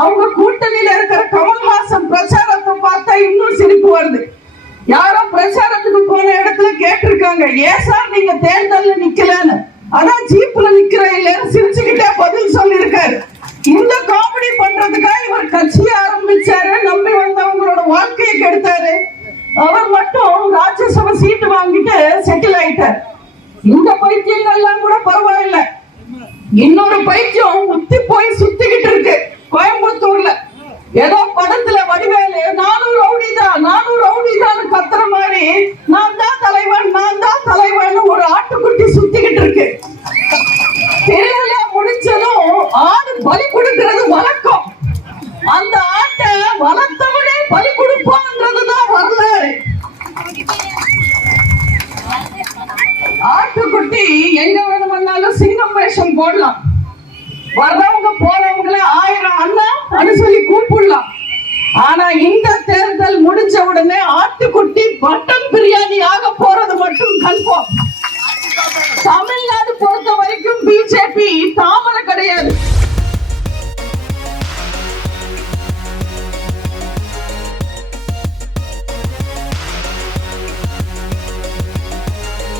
அவங்க கூட்டணியில இருக்கிற கமல்ஹாசன் பிரச்சாரத்தை பார்த்தா இன்னும் சிரிப்பு வருது. யாரோ பிரச்சாரத்துக்கு போன இடத்துல கேட்டிருக்காங்க. ஏன் சார் நீங்க தேர்தல்ல நிக்கலன்னு. அதான் ஜீப்ல நிக்கிற இல்லைன்னு சிரிச்சுக்கிட்டே பதில் சொல்லியிருக்காரு. இந்த காமெடி பண்றதுக்காக இவர் கட்சியை ஆரம்பிச்சாரு. நம்பி வந்தவங்களோட வாழ்க்கையை கெடுத்தாரு. அவர் மட்டும் ராஜ்யசபா சீட்டு வாங்கிட்டு செட்டில் ஆயிட்டார். இந்த பைத்தியங்கள்லாம் கூட பரவாயில்ல. இன்னொரு பைத்தியம் முத்தி போய் ஏதோ படத்துல வடிவேலு நானும் ரவுடி தான் நானும் ரவுடி தான் கத்துற மாதிரி நான் தான் தலைவன் நான் தான் தலைவன் ஒரு ஆட்டுக்குட்டி சுத்திக்கிட்டு இருக்கு. திருவிழா முடிச்சதும் ஆடு பலி கொடுக்கிறது வழக்கம். அந்த ஆட்டை வளர்த்தவனே பலி கொடுப்பான்றதுதான் வரலாறு. ஆட்டுக்குட்டி எங்க வேணும்னாலும் சிங்கம் வேஷம் போடலாம். வர்றவங்க இந்த தேர்தல் முடிஞ்ச உடனே ஆட்டுக்குட்டி பட்டன் பிரியாணி ஆக போறது மட்டும் கல்போம். தமிழ்நாடு பொறுத்த வரைக்கும் பிஜேபி